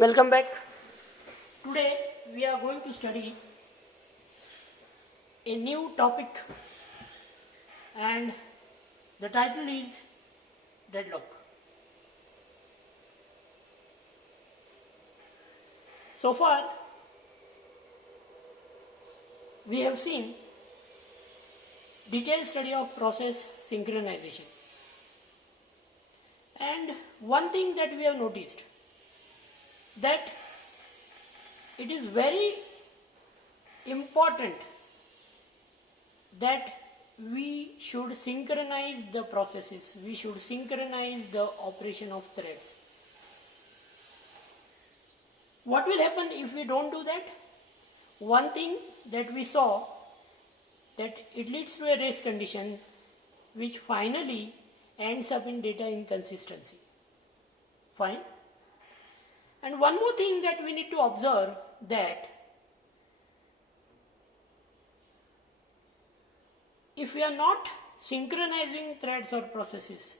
Welcome back. Today we are going to study a new topic and the title is deadlock. So far we have seen detailed study of process synchronization, and one thing that we have noticed that it is very important that we should synchronize the processes, we should synchronize the operation of threads. What will happen if we don't do that? One thing that we saw, that it leads to a race condition which finally ends up in data inconsistency. Fine. And one more thing that we need to observe, that if we are not synchronizing threads or processes,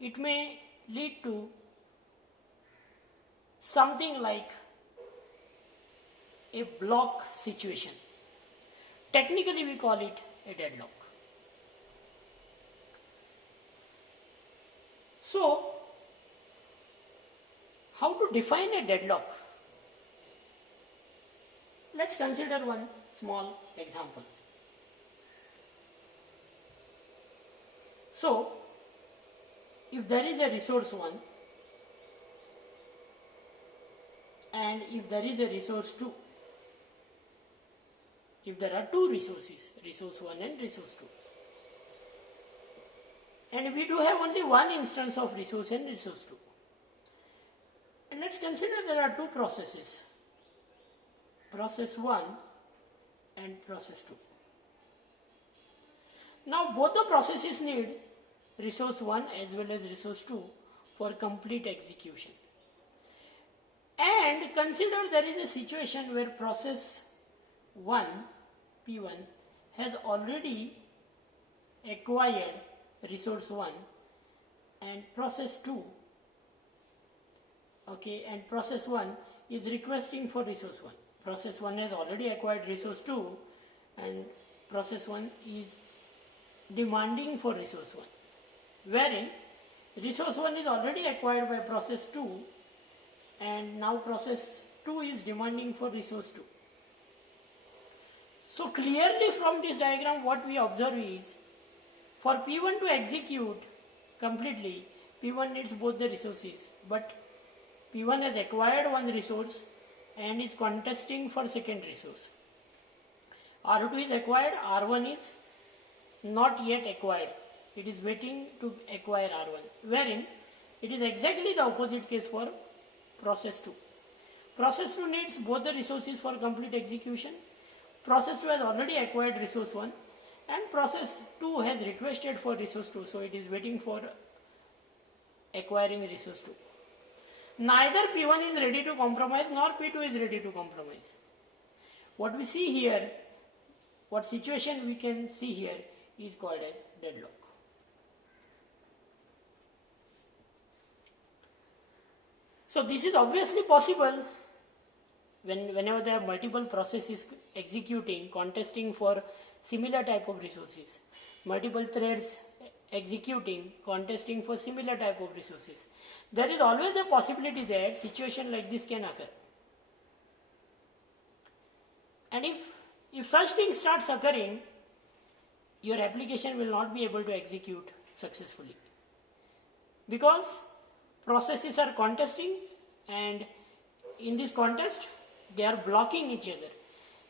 it may lead to something like a block situation. Technically we call it a deadlock. So, how to define a deadlock? Let's consider one small example. So, if there is a resource 1 and if there is a resource 2, if there are two resources, resource 1 and resource 2, and we do have only one instance of resource and resource 2, and let's consider there are two processes, process 1 and process 2. Now both the processes need resource 1 as well as resource 2 for complete execution. And consider there is a situation where process 1, P1, has already acquired resource 1 and process 2, and process 1 is requesting for resource 1. Process 1 has already acquired resource 2 and process 1 is demanding for resource 1, wherein resource 1 is already acquired by process 2 and now process 2 is demanding for resource 2. So clearly from this diagram what we observe is, for P1 to execute completely, P1 needs both the resources, but P1 has acquired one resource and is contesting for second resource. R2 is acquired, R1 is not yet acquired. It is waiting to acquire R1, wherein it is exactly the opposite case for process 2. Process 2 needs both the resources for complete execution. Process 2 has already acquired resource 1 and process 2 has requested for resource 2, so it is waiting for acquiring resource 2. Neither P1 is ready to compromise nor P2 is ready to compromise. What we see here, what situation we can see here is called as deadlock. So this is obviously possible whenever there are multiple processes executing, contesting for similar type of resources, multiple threads executing, contesting for similar type of resources. There is always a possibility that situation like this can occur. And if such thing starts occurring, your application will not be able to execute successfully, because processes are contesting and in this contest they are blocking each other.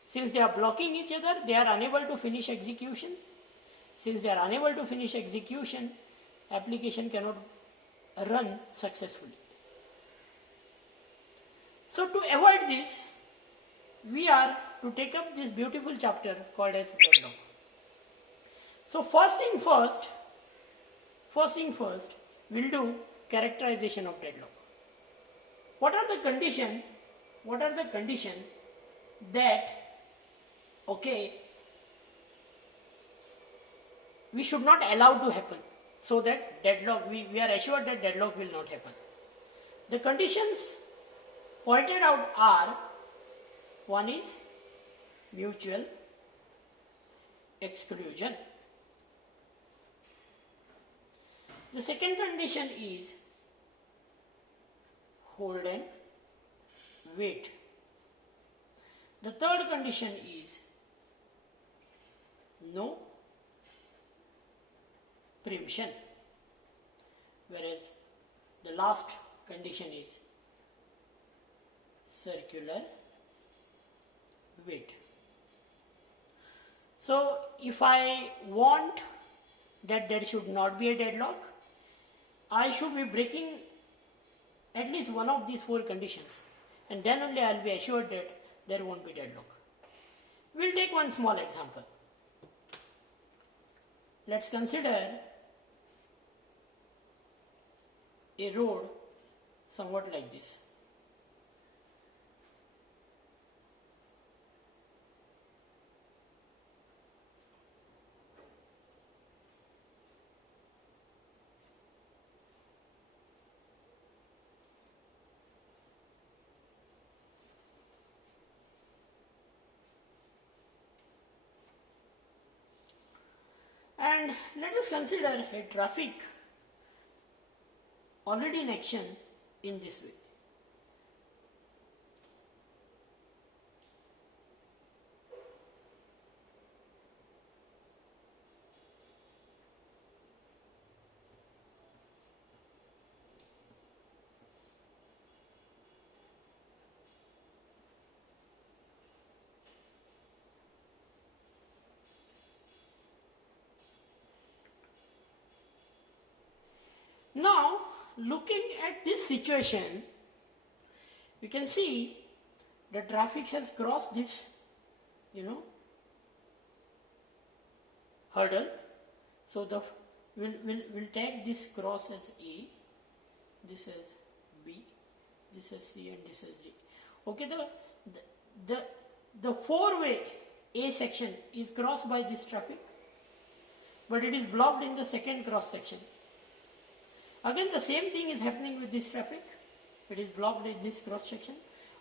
Since they are blocking each other, they are unable to finish execution. Since they are unable to finish execution, application cannot run successfully. So to avoid this, we are to take up this beautiful chapter called as deadlock. So first thing first, we'll do characterization of deadlock. What are the conditions that we should not allow to happen, so that deadlock, we are assured that deadlock will not happen. The conditions pointed out are, one is mutual exclusion. The second condition is hold and wait. The third condition is no preemption, whereas the last condition is circular wait. So if I want that there should not be a deadlock, I should be breaking at least one of these four conditions, and then only I will be assured that there won't be deadlock. We'll take one small example. Let's consider a road somewhat like this. And let us consider a traffic already in action in this way. Now, looking at this situation, you can see the traffic has crossed this, hurdle. So we'll take this cross as A, this as B, this as C, and this as D. Okay, the four-way A section is crossed by this traffic, but it is blocked in the second cross section. Again, the same thing is happening with this traffic. It is blocked in this cross section.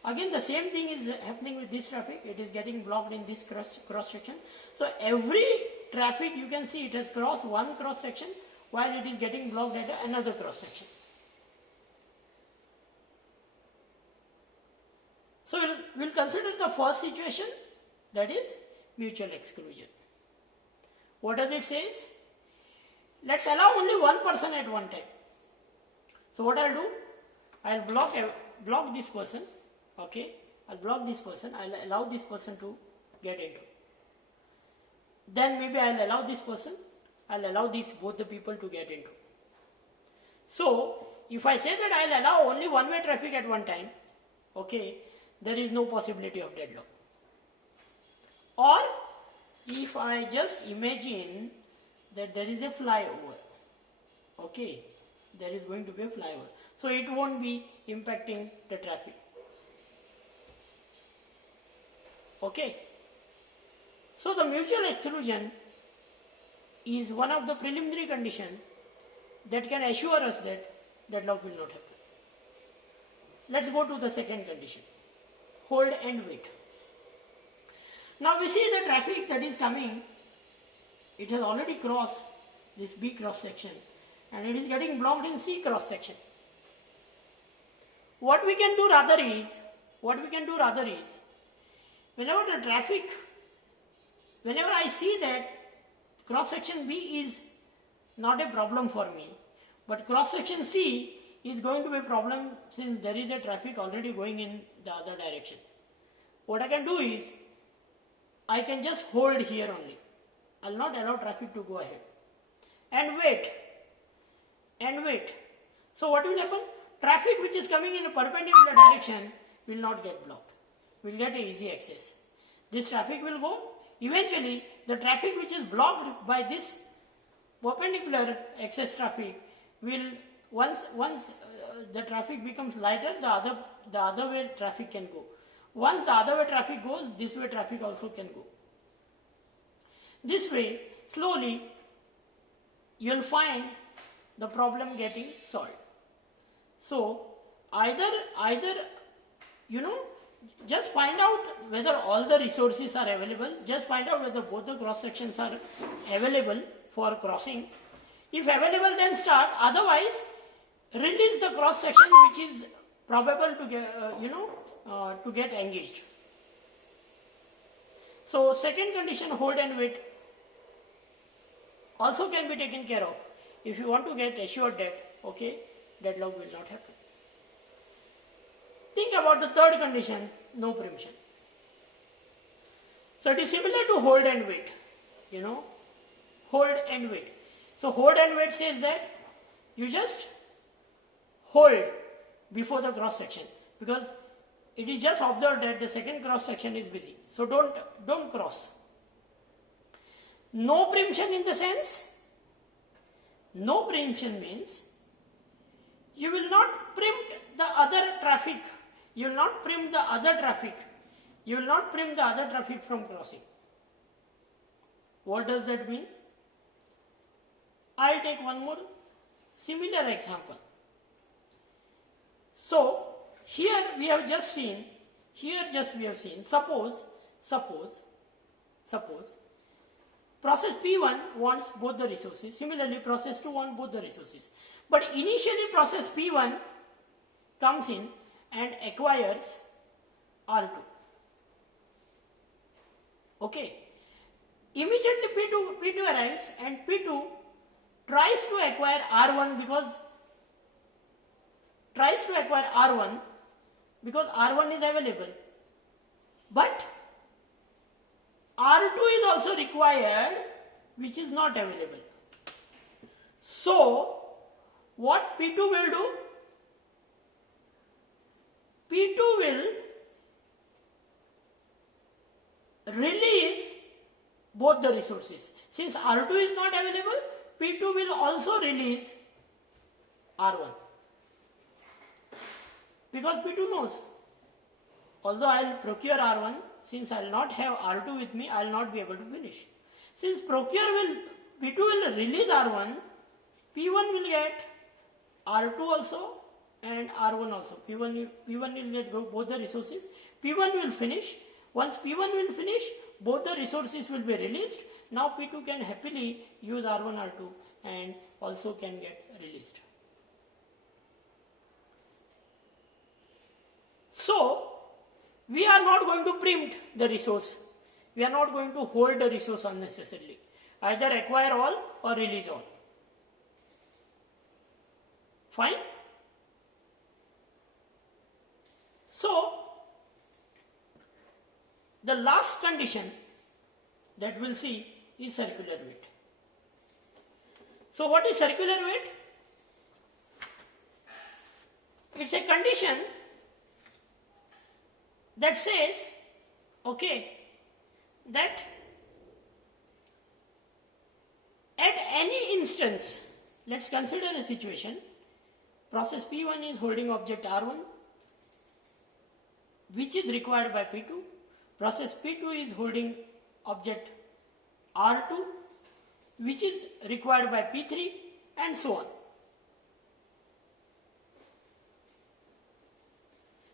Again, the same thing is happening with this traffic. It is getting blocked in this cross section. So every traffic, you can see it has crossed one cross section while it is getting blocked at another cross section. So we'll consider the first situation, that is mutual exclusion. What does it say? Let's allow only one person at one time. So what I'll do, I'll block this person, okay, I'll block this person, I'll allow this person to get into. Then maybe I'll allow this person, I'll allow both the people to get into. So if I say that I'll allow only one-way traffic at one time, okay, there is no possibility of deadlock. Or if I just imagine that there is a flyover, okay, there is going to be a flyover, so it won't be impacting the traffic. Okay, so the mutual exclusion is one of the preliminary conditions that can assure us that deadlock will not happen. Let's go to the second condition, hold and wait. Now we see the traffic that is coming, it has already crossed this B cross section and it is getting blocked in C cross section. What we can do rather is, whenever the traffic, whenever I see that cross section B is not a problem for me, but cross section C is going to be a problem since there is a traffic already going in the other direction. What I can do is, I can just hold here only. I will not allow traffic to go ahead. And wait. So what will happen? Traffic which is coming in a perpendicular direction will not get blocked. We will get a easy access. This traffic will go. Eventually, the traffic which is blocked by this perpendicular access traffic will, once the traffic becomes lighter, the other way traffic can go. Once the other way traffic goes, this way traffic also can go. This way, slowly, you will find the problem getting solved. So, either just find out whether all the resources are available. Just find out whether both the cross sections are available for crossing. If available, then start. Otherwise, release the cross section which is probable to get, to get engaged. So second condition, hold and wait, also can be taken care of. If you want to get assured that, okay, deadlock will not happen. Think about the third condition, no preemption. So it is similar to hold and wait, hold and wait. So hold and wait says that you just hold before the cross section, because it is just observed that the second cross section is busy. So don't cross. No preemption in the sense, no preemption means you will not preempt the other traffic. You will not preempt the other traffic. You will not preempt the other traffic from crossing. What does that mean? I'll take one more similar example. So here we have just seen, suppose process P1 wants both the resources. Similarly, process 2 wants both the resources. But initially process P1 comes in and acquires R2. Okay. Immediately P2 arrives and P2 tries to acquire R1 because R1 is available. But R2 is also required, which is not available. So what P2 will do? P2 will release both the resources. Since R2 is not available, P2 will also release R1. Because P2 knows, although I will procure R1, since I will not have R2 with me, I will not be able to finish. Since P2 will release R1, P1 will get R2 also and R1 also. P1 will get both the resources. P1 will finish. Once P1 will finish, both the resources will be released. Now P2 can happily use R1, R2 and also can get released. So we are not going to preempt the resource. We are not going to hold the resource unnecessarily. Either acquire all or release all. Fine? So the last condition that we'll see is circular wait. So what is circular wait? It's a condition that says, okay, that at any instance, let's consider a situation, process P1 is holding object R1, which is required by P2, process P2 is holding object R2, which is required by P3, and so on.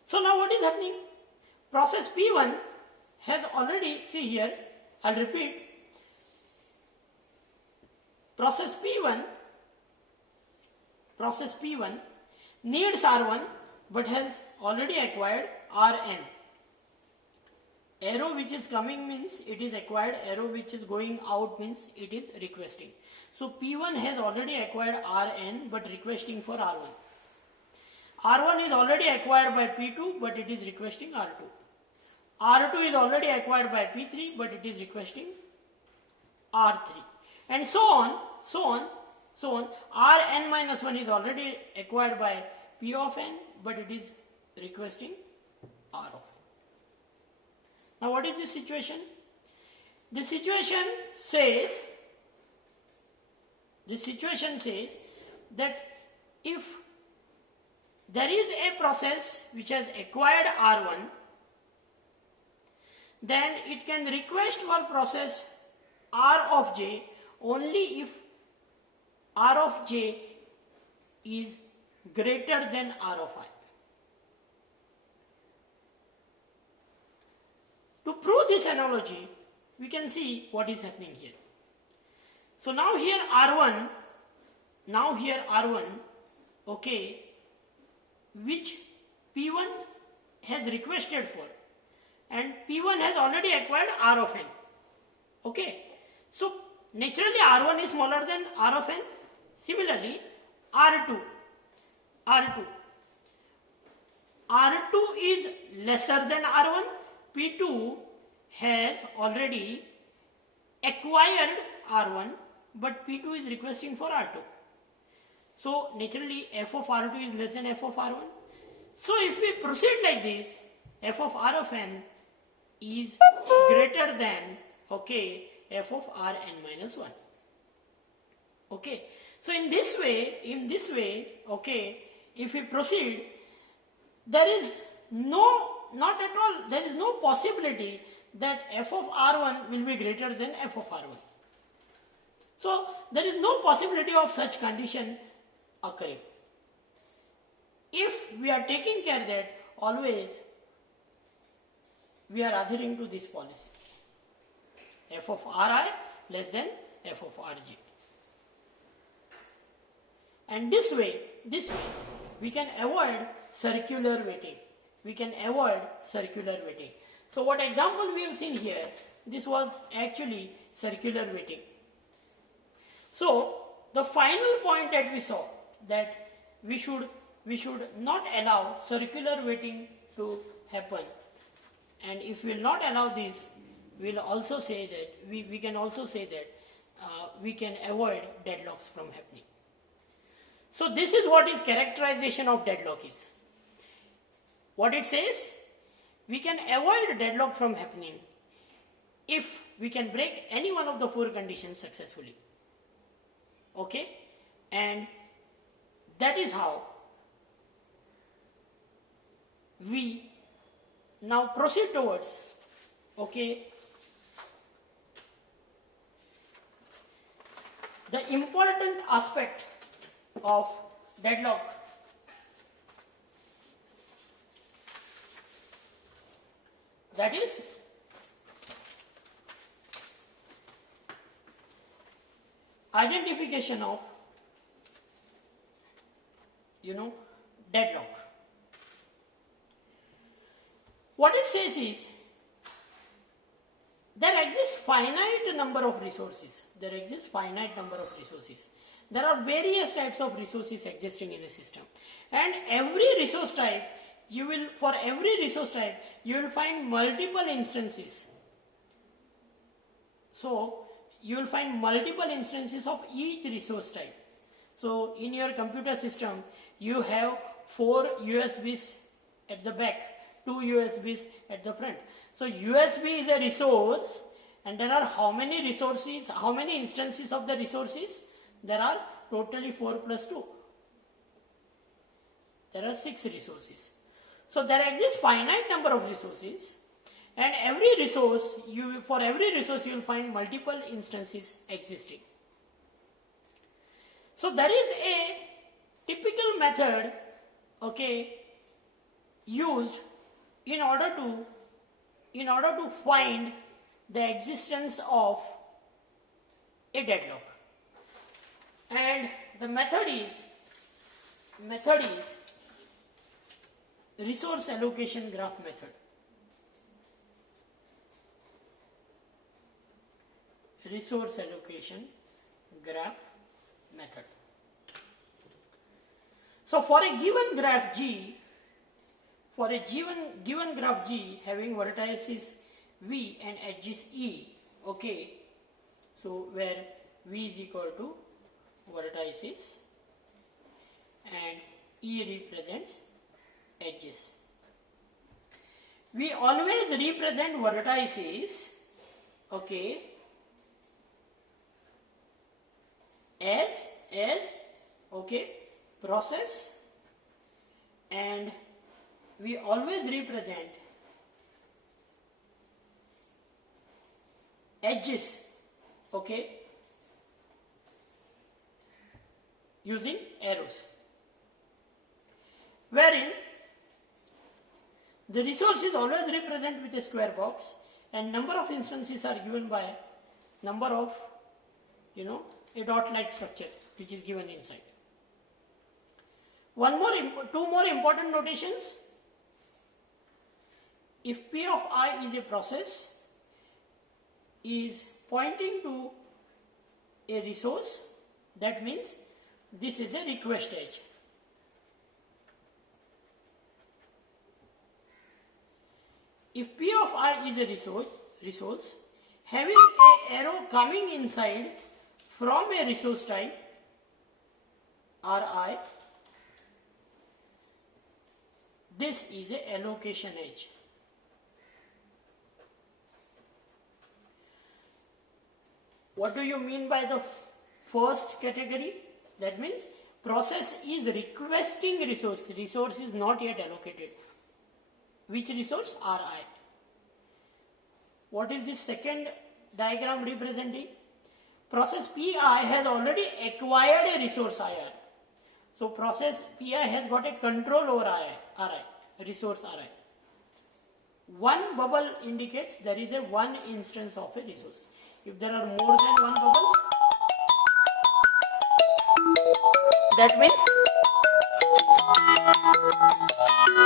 So now what is happening? Process P1 has already, see here, I'll repeat, process P1 needs R1 but has already acquired Rn. Arrow which is coming means it is acquired, arrow which is going out means it is requesting. So P1 has already acquired Rn but requesting for R1. R1 is already acquired by P2 but it is requesting R2. R2 is already acquired by P3 but it is requesting R3. And so on. Rn minus 1 is already acquired by P of n but it is requesting R of n. Now what is this situation? This situation says that if there is a process which has acquired R1, then it can request for process R of j only if R of j is greater than R of I. this analogy, we can see what is happening here. So now here R1, okay, which P1 has requested for, and P1 has already acquired R of n. Okay, so naturally R1 is smaller than R of n. Similarly, R2 is lesser than R1. P2 has already acquired R1, but P2 is requesting for R2. So naturally f of R2 is less than f of R1. So if we proceed like this, f of R of n is greater than, okay, f of Rn minus 1. Okay, so in this way, okay, if we proceed, there is no possibility that f of R1 will be greater than f of R1. So there is no possibility of such condition occurring. If we are taking care that always we are adhering to this policy, f of Ri less than f of Rj. And this way we can avoid circular weighting. So what example we have seen here, this was actually circular weighting. So the final point that we saw, that we should not allow circular weighting to happen, and if we will not allow this, we will also say that we can also say that we can avoid deadlocks from happening. So this is what is characterization of deadlock is. What it says, we can avoid deadlock from happening if we can break any one of the four conditions successfully. Okay, and that is how we now proceed towards, okay, the important aspect of deadlock, that is identification of, deadlock. What it says is, there exists finite number of resources. There are various types of resources existing in a system, and every resource type, you will find multiple instances. So you will find multiple instances of each resource type. So in your computer system, you have 4 USBs at the back, 2 USBs at the front. So USB is a resource, and there are how many resources, how many instances of the resources? There are totally 4 plus 2. There are 6 resources. So there exists finite number of resources, and for every resource you will find multiple instances existing. So there is a typical method, okay, used in order to find the existence of a deadlock, and the method is resource allocation graph method. Resource allocation graph method. So for a given graph G, having vertices V and edges E, okay, so where V is equal to vertices and E represents edges. We always represent vertices, okay, as okay, process, and we always represent edges, okay, using arrows, wherein the resource is always represented with a square box and number of instances are given by number of, a dot like structure which is given inside. Two more important notations. If P of I is a process, is pointing to a resource, that means this is a request edge. If P of I is a resource having a arrow coming inside from a resource type Ri, this is a allocation edge. What do you mean by the first category? That means process is requesting resource. Resource is not yet allocated. Which resource? Ri. What is this second diagram representing? Process Pi has already acquired a resource Ir. So process Pi has got a control over Ri, resource Ri. One bubble indicates there is a one instance of a resource. If there are more than one bubbles, that means